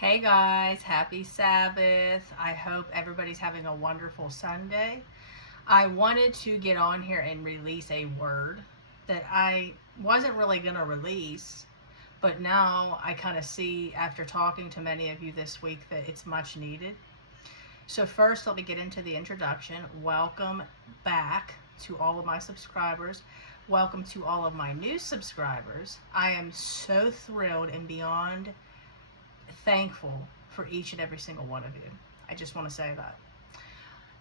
Hey guys, happy Sabbath. I hope everybody's having a wonderful Sunday. I wanted to get on here and release a word that I wasn't really going to release, but now I kind of see after talking to many of you this week that it's much needed. So, first, let me get into the introduction. Welcome back to all of my subscribers. Welcome to all of my new subscribers. I am so thrilled and beyond thankful for each and every single one of you. I just want to say that.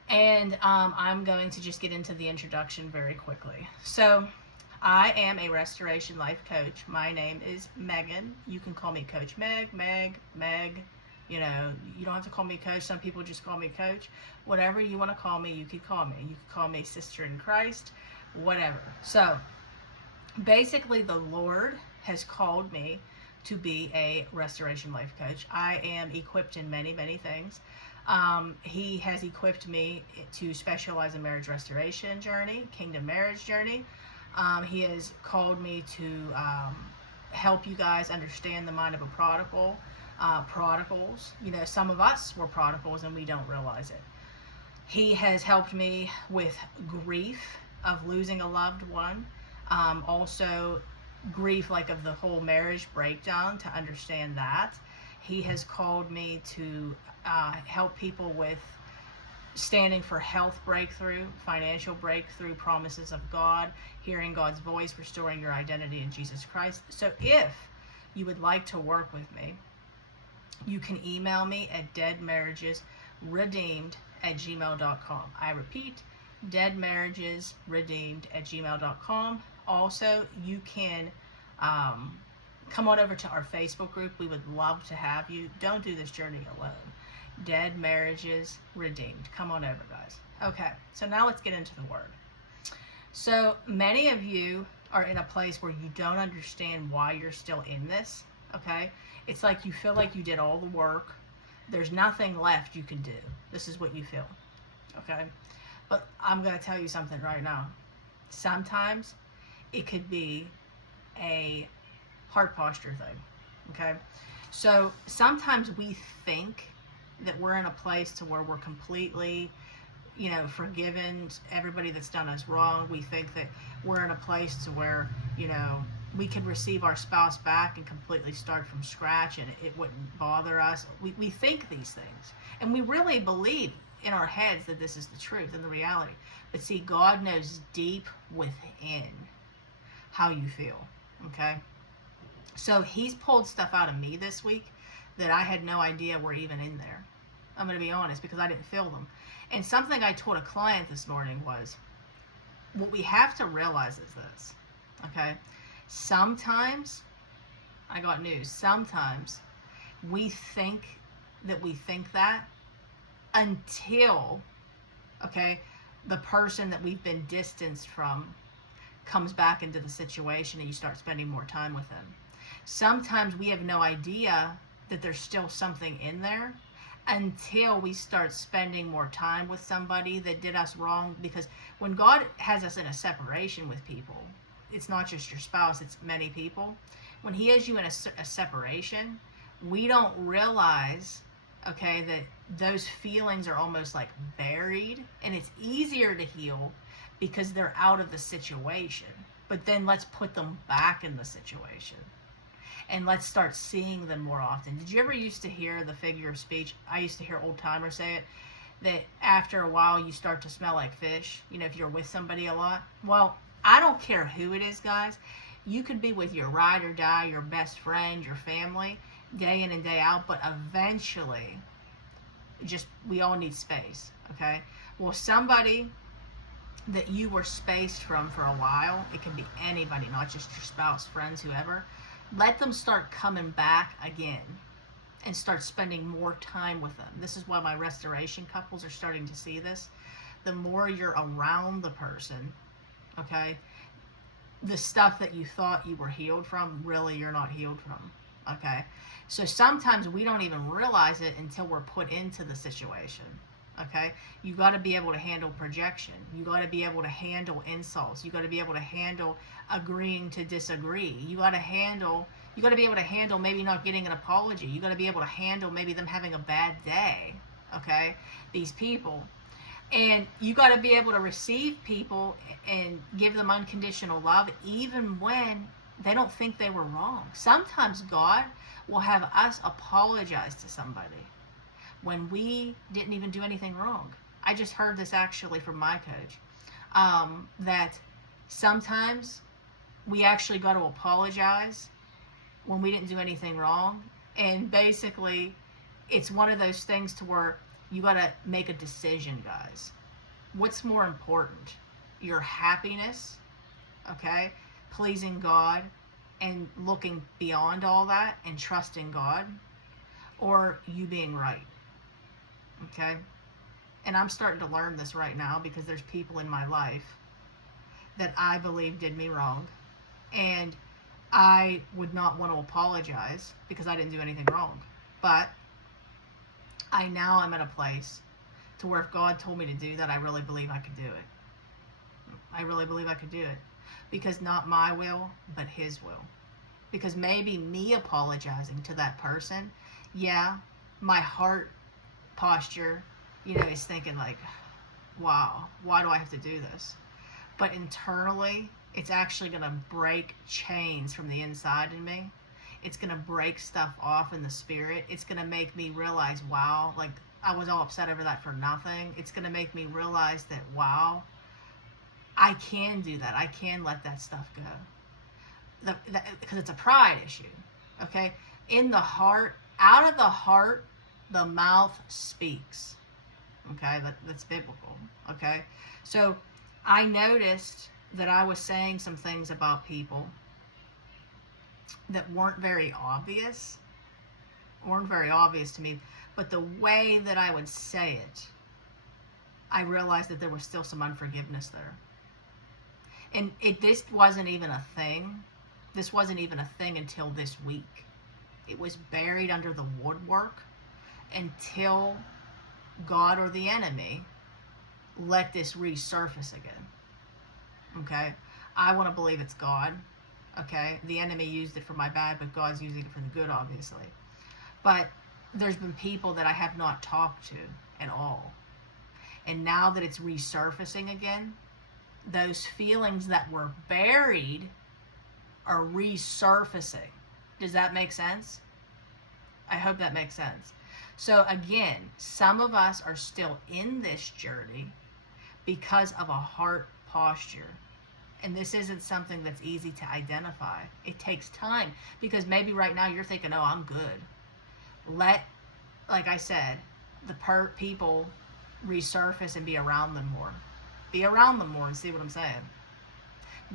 And I'm going to just get into the introduction very quickly. So, I am a restoration life coach. My name is Megan. You can call me Coach Meg. You know, you don't have to call me Coach. Some people just call me Coach. Whatever you want to call me, you can call me. You can call me Sister in Christ, whatever. So, basically, the Lord has called me to be a restoration life coach. I am equipped in many, many things. He has equipped me to specialize in marriage restoration journey, kingdom marriage journey. He has called me to help you guys understand the mind of a prodigal. Prodigals, you know, some of us were prodigals and we don't realize it. He has helped me with grief of losing a loved one. Also grief like of the whole marriage breakdown, to understand that. He has called me to help people with standing for health breakthrough, financial breakthrough, promises of God, hearing God's voice, restoring your identity in Jesus Christ. So if you would like to work with me, you can email me at deadmarriagesredeemed@gmail.com. I repeat, deadmarriagesredeemed@gmail.com. Also, you can come on over to our Facebook group. We would love to have you. Don't do this journey alone. Dead Marriages Redeemed. Come on over, guys. Okay, so now let's get into the word. So many of you are in a place where you don't understand why you're still in this, okay? It's like you feel like you did all the work. There's nothing left you can do. This is what you feel, okay? But I'm going to tell you something right now. Sometimes it could be a heart posture thing, okay? So sometimes we think that we're in a place to where we're completely, you know, forgiven everybody that's done us wrong. We think that we're in a place to where, you know, we could receive our spouse back and completely start from scratch and it wouldn't bother us. We think these things and we really believe in our heads that this is the truth and the reality. But see, God knows deep within how you feel, okay? So he's pulled stuff out of me this week that I had no idea were even in there. I'm going to be honest, because I didn't feel them. And something I told a client this morning was, what we have to realize is this, okay? Sometimes, I got news, sometimes we think that until, okay, the person that we've been distanced from comes back into the situation and you start spending more time with them. Sometimes we have no idea that there's still something in there until we start spending more time with somebody that did us wrong. Because when God has us in a separation with people, it's not just your spouse, it's many people. When he has you in a separation, we don't realize, okay, that those feelings are almost like buried, and it's easier to heal because they're out of the situation. But then let's put them back in the situation and let's start seeing them more often. Did you ever used to hear the figure of speech? I used to hear old timers say it, that after a while you start to smell like fish, you know, if you're with somebody a lot. Well, I don't care who it is, guys. You could be with your ride or die, your best friend, your family, day in and day out, but eventually, we all need space, okay? Well, somebody that you were spaced from for a while, it can be anybody, not just your spouse, friends, whoever, let them start coming back again and start spending more time with them. This is why my restoration couples are starting to see this. The more you're around the person, okay, the stuff that you thought you were healed from, really you're not healed from, okay? So sometimes we don't even realize it until we're put into the situation, okay? You got to be able to handle projection. You got to be able to handle insults. You got to be able to handle agreeing to disagree. You got to handle You got to be able to handle maybe not getting an apology. You got to be able to handle maybe them having a bad day. Okay, these people. And you got to be able to receive people and give them unconditional love even when they don't think they were wrong. Sometimes God will have us apologize to somebody when we didn't even do anything wrong. I just heard this actually from my coach, that sometimes we actually got to apologize when we didn't do anything wrong. And basically, it's one of those things to where you got to make a decision, guys. What's more important? Your happiness, okay? Pleasing God and looking beyond all that and trusting God, or you being right, okay? And I'm starting to learn this right now because there's people in my life that I believe did me wrong, and I would not want to apologize because I didn't do anything wrong. But I'm at a place to where if God told me to do that, I really believe I could do it. I really believe I could do it. Because not my will, but His will. Because maybe me apologizing to that person, yeah, my heart posture, is thinking like, wow, why do I have to do this? But internally, it's actually going to break chains from the inside in me. It's going to break stuff off in the spirit. It's going to make me realize, wow, like I was all upset over that for nothing. It's going to make me realize that, wow, I can do that. I can let that stuff go. Because it's a pride issue, okay? In the heart, out of the heart, the mouth speaks, okay? That's biblical, okay? So I noticed that I was saying some things about people that weren't very obvious to me, but the way that I would say it, I realized that there was still some unforgiveness there. And this wasn't even a thing. This wasn't even a thing until this week. It was buried under the woodwork until God or the enemy let this resurface again. Okay? I want to believe it's God. Okay? The enemy used it for my bad, but God's using it for the good, obviously. But there's been people that I have not talked to at all. And now that it's resurfacing again, those feelings that were buried are resurfacing. Does that make sense? I hope that makes sense. So again, some of us are still in this journey because of a heart posture. And this isn't something that's easy to identify. It takes time, because maybe right now you're thinking, oh, I'm good. Like I said, the people resurface and be around them more. Be around them more and see what I'm saying.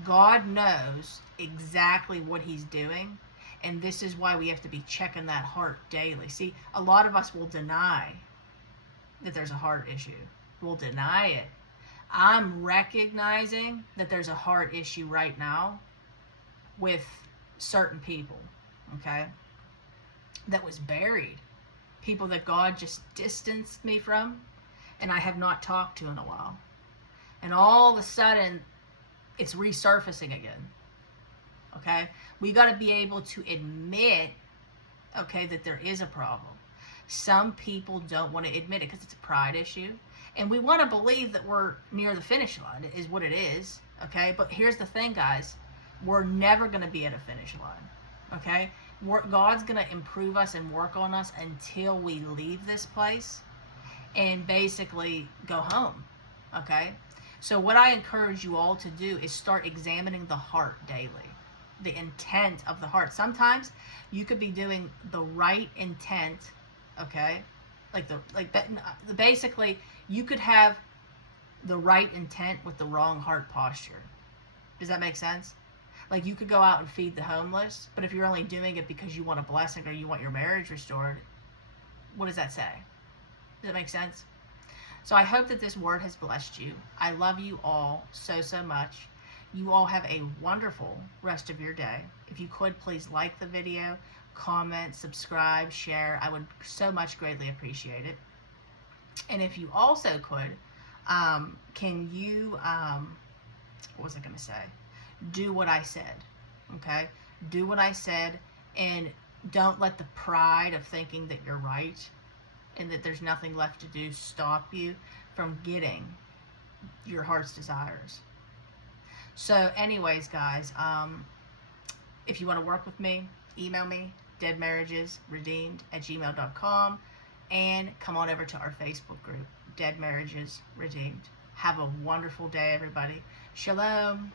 God knows exactly what He's doing, and this is why we have to be checking that heart daily. See, a lot of us will deny that there's a heart issue. We'll deny it. I'm recognizing that there's a heart issue right now with certain people, okay, that was buried. People that God just distanced me from, and I have not talked to in a while. And all of a sudden, it's resurfacing again. Okay? We got to be able to admit, okay, that there is a problem. Some people don't want to admit it because it's a pride issue. And we want to believe that we're near the finish line, is what it is. Okay? But here's the thing, guys. We're never going to be at a finish line. Okay? God's going to improve us and work on us until we leave this place and basically go home. Okay? So what I encourage you all to do is start examining the heart daily, the intent of the heart. Sometimes you could be doing the right intent, okay? Basically, you could have the right intent with the wrong heart posture. Does that make sense? Like, you could go out and feed the homeless, but if you're only doing it because you want a blessing or you want your marriage restored, what does that say? Does that make sense? So I hope that this word has blessed you. I love you all so, so much. You all have a wonderful rest of your day. If you could, please like the video, comment, subscribe, share. I would so much greatly appreciate it. And if you also could, can you, what was I going to say? Do what I said, okay? Do what I said And don't let the pride of thinking that you're right and that there's nothing left to do stop you from getting your heart's desires. So anyways, guys, if you want to work with me, email me, deadmarriagesredeemed@gmail.com, and come on over to our Facebook group, Dead Marriages Redeemed. Have a wonderful day, everybody. Shalom.